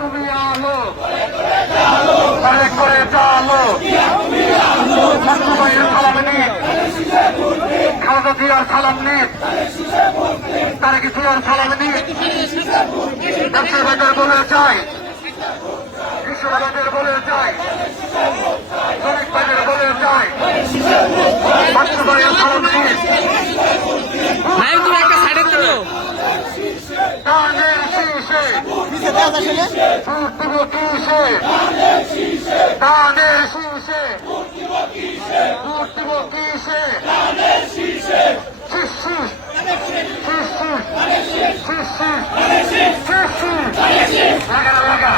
তুমি আলো। করে চালো খালেদা জিয়ার সালাম নেই তারা কি জিয়ার সালাম নেই বিশ্ববাজার বলে চাই বিশ্ববাজার বলে চাই শীর্ষে মূর্তিমতি শীর্ষে দানের শীর্ষে মূর্তিমতি শীর্ষে শিশু শিশু শিশু শিশু লাগা লাগা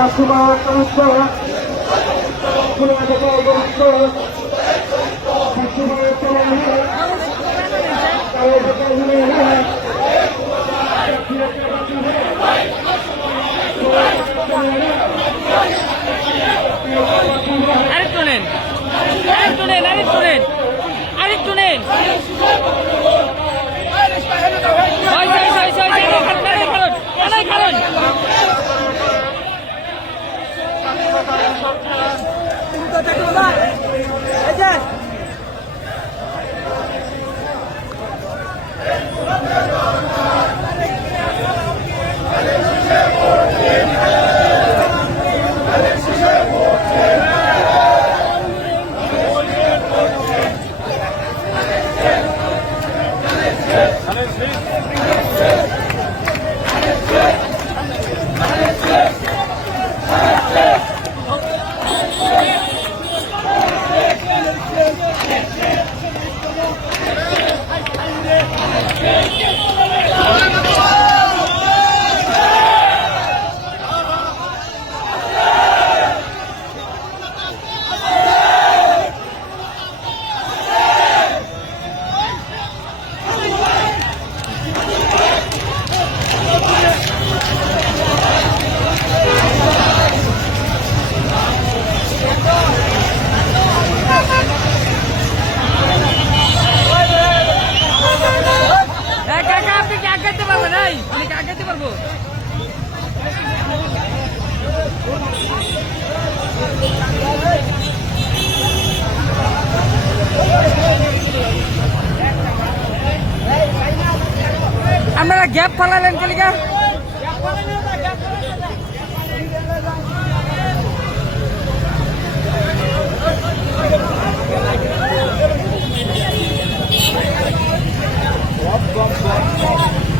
Asuma, Asuma, Asuma, Asuma, Asuma, নেন আরেকটু নেন আরেকটু নেন É. আপনারা গ্যাপ ফালালেন কেলিকা Thank.